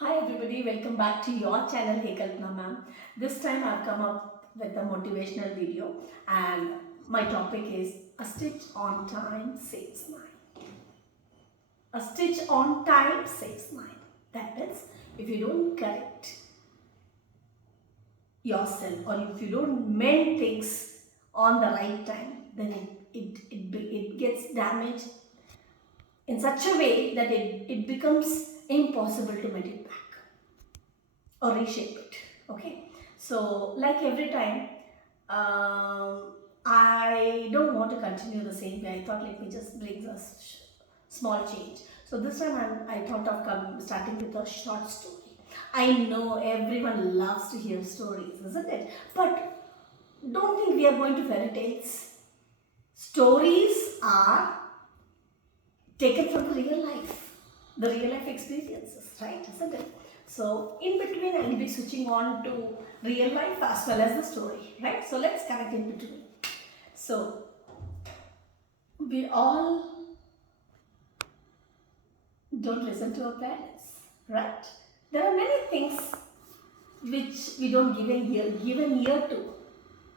Hi everybody, welcome back to your channel Hey Kalpana ma'am. This time I've come up with a motivational video and my topic is a stitch on time saves nine. A stitch on time saves nine. That means if you don't correct yourself or if you don't mend things on the right time, then it gets damaged in such a way that it becomes impossible to mend it back or reshape it. Okay, so like every time, I don't want to continue the same way. I thought let me just bring a small change. So this time I thought of starting with a short story. I know everyone loves to hear stories, isn't it? But don't think we are going to fairy tales. Stories are taken from the real life, the real life experiences, right? Isn't it? So in between, I'll be switching on to real life as well as the story, right? So let's connect in between. So we all don't listen to our parents, right? There are many things which we don't give an ear to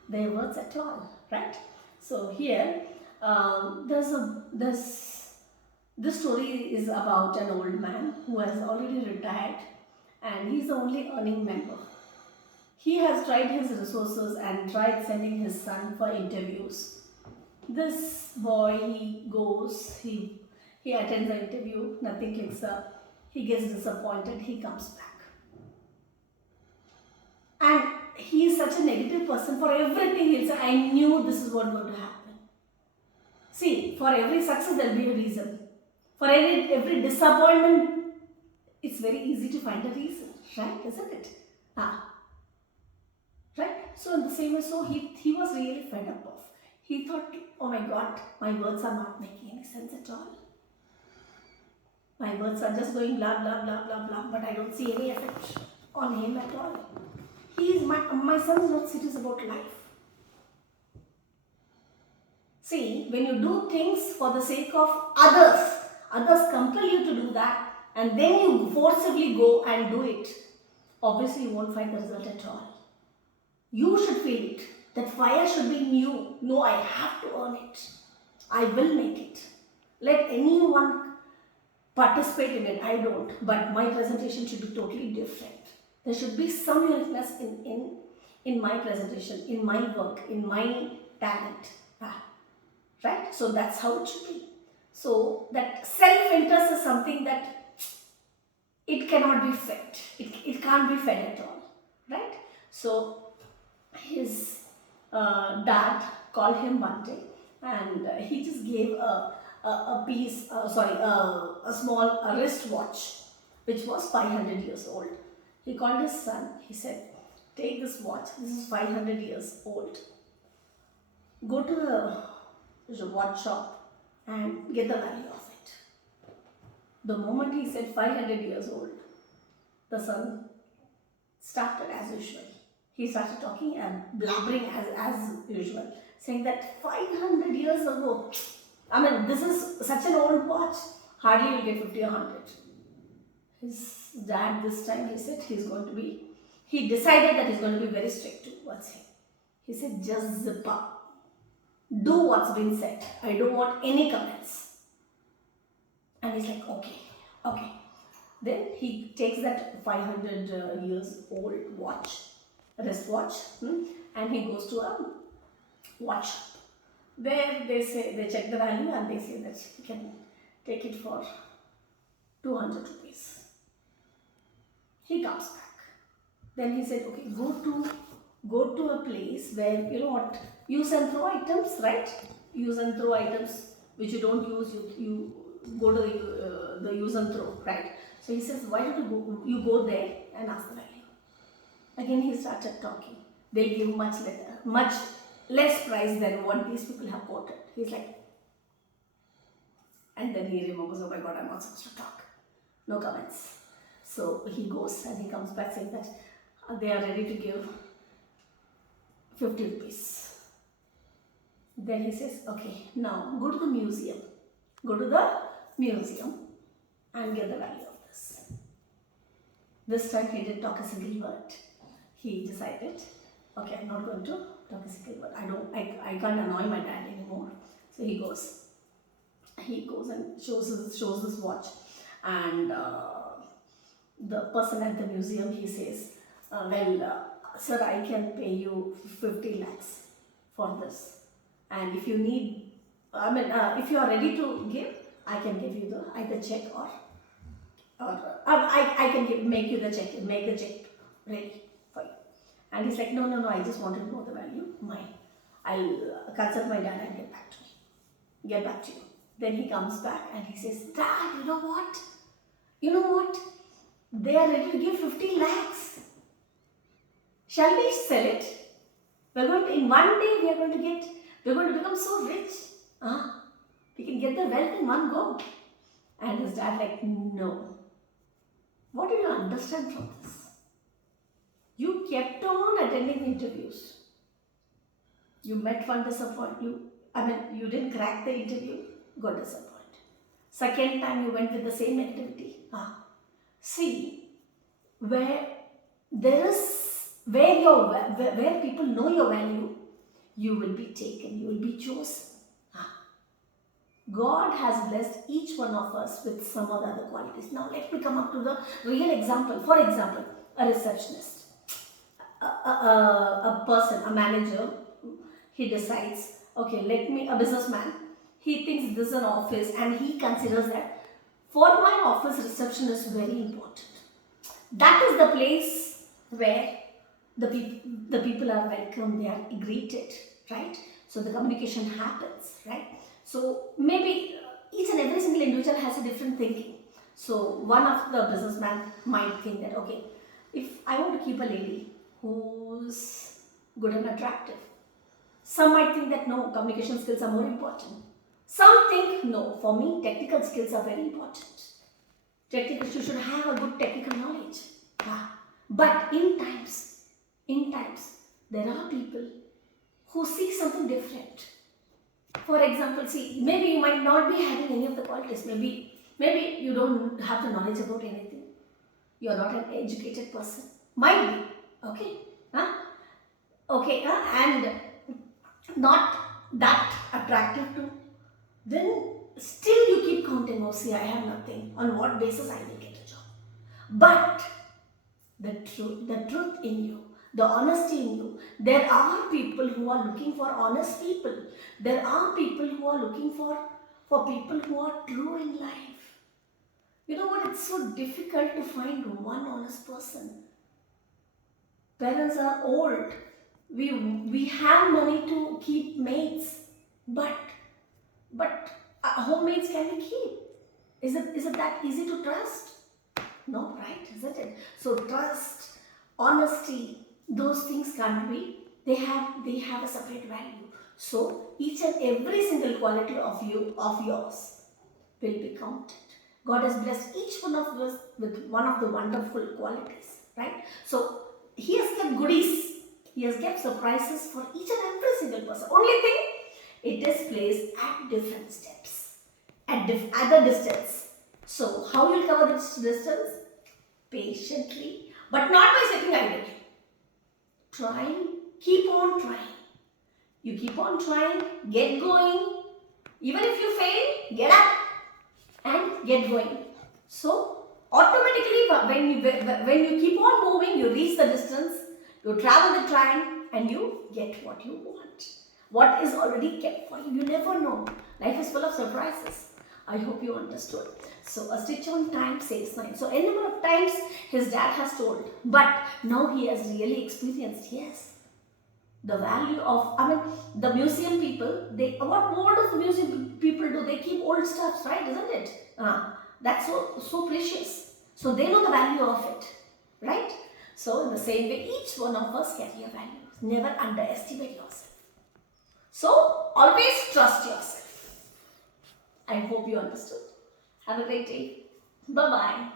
their words at all, right? So here, this story is about an old man who has already retired and he's the only earning member. He has tried his resources and tried sending his son for interviews. This boy, he attends the interview, nothing clicks up, he gets disappointed, he comes back. And he is such a negative person. For everything he'll say, I knew this is what going to happen. See, for every success there will be a reason. For every disappointment, it's very easy to find a reason, right? Isn't it? Right? So in the same way, so he was really fed up of. He thought, oh my God, my words are not making any sense at all. My words are just going blah blah blah blah blah, but I don't see any effect on him at all. My son is not serious about life. See, when you do things for the sake of others compel you to do that, and then you forcibly go and do it, obviously you won't find the result at all. You should feel it. That fire should be new. No, I have to earn it. I will make it. Let anyone participate in it. I don't. But my presentation should be totally different. There should be some uniqueness in my presentation, in my work, in my talent. Right? So that's how it should be. So that self-interest is something that it cannot be fed. It can't be fed at all. Right? So his dad called him one day and he just gave a small wristwatch which was 500 years old. He called his son. He said, take this watch. This is 500 years old. Go to the watch shop and get the value of it. The moment he said 500 years old, the son started as usual. He started talking and blabbering as usual, saying that 500 years ago, I mean, this is such an old watch, hardly you'll get 50 or 100. His dad this time, he said he decided that he's going to be very strict towards him. He said, just zip up. Do what's been said. I don't want any comments. And he's like, okay. Then he takes that 500 years old wristwatch, and he goes to a watch shop where they check the value and they say that he can take it for 200 rupees. He comes back. Then he said, okay, go to a place where, you know what, use and throw items, right? Use and throw items which you don't use, you go to the use and throw, right? So he says, why don't you go there and ask the value. Again he started talking. They'll give much less price than what these people have quoted. He's like, and then he remembers, oh my God, I'm not supposed to talk. No comments. So he goes and he comes back saying that they are ready to give 50 rupees. Then he says, okay, now go to the museum. Go to the museum and get the value of this. This time he didn't talk a single word. He decided, okay, I'm not going to talk a single word. I can't annoy my dad anymore. So he goes and shows this watch, and the person at the museum, he says, sir, I can pay you 50 lakhs for this, and if you need, if you are ready to give, I can give you the either check or I can make you the check, make the check ready for you. And he's like, no, I just wanted to know the value. I'll consult my dad and get back to you. Then he comes back and he says, Dad, you know what? They are ready to give 50 lakhs. Shall we sell it? In one day we're going to become so rich. We can get the wealth in one go. And his dad like, no. What do you understand from this? You kept on attending interviews. You met one disappointment. You didn't crack the interview, got disappointed. Second time you went with the same activity. See, where people know your value, you will be taken, you will be chosen. God has blessed each one of us with some or the other qualities. Now let me come up to the real example. For example, a receptionist, a person, a manager, he decides, okay, a businessman, he thinks this is an office and he considers that for my office, reception is very important. That is the place where the people are welcome, they are greeted, right? So the communication happens, right? So maybe each and every single individual has a different thinking. So one of the businessmen might think that, okay, if I want to keep a lady who's good and attractive, some might think that no, communication skills are more important. Some think no, for me technical skills are very important. You should have a good technical knowledge. But in times, there are people who see something different. For example, see, maybe you might not be having any of the qualities. Maybe you don't have the knowledge about anything. You are not an educated person. Might be. Okay? And not that attractive too. Then still you keep counting, oh see, I have nothing. On what basis I will get a job? But the truth in you, the honesty in you, there are people who are looking for honest people. There are people who are looking for people who are true in life. You know what? It's so difficult to find one honest person. Parents are old. We have money to keep maids, but homemates can we keep? Is it that easy to trust? No, right? Isn't it? So trust, honesty, those things can't be. They have a separate value. So each and every single quality of yours will be counted. God has blessed each one of us with one of the wonderful qualities, right? So He has kept goodies. He has kept surprises for each and every single person. Only thing, it is placed at different steps, at the distance. So how you will cover this distance? Patiently, but not by sitting idle. Trying, keep on trying. You keep on trying, get going. Even if you fail, get up and get going. So automatically, when you keep on moving, you reach the distance, you travel the time, and you get what you want. What is already kept for you. You never know. Life is full of surprises. I hope you understood. So a stitch on time saves 9. So a number of times his dad has told, but now he has really experienced, yes, the value of, the museum people, what does the museum people do? They keep old stuffs, right? Isn't it? That's so precious. So they know the value of it, right? So in the same way, each one of us carry a value. Never underestimate yourself. So always trust yourself. I hope you understood. Have a great day. Bye-bye.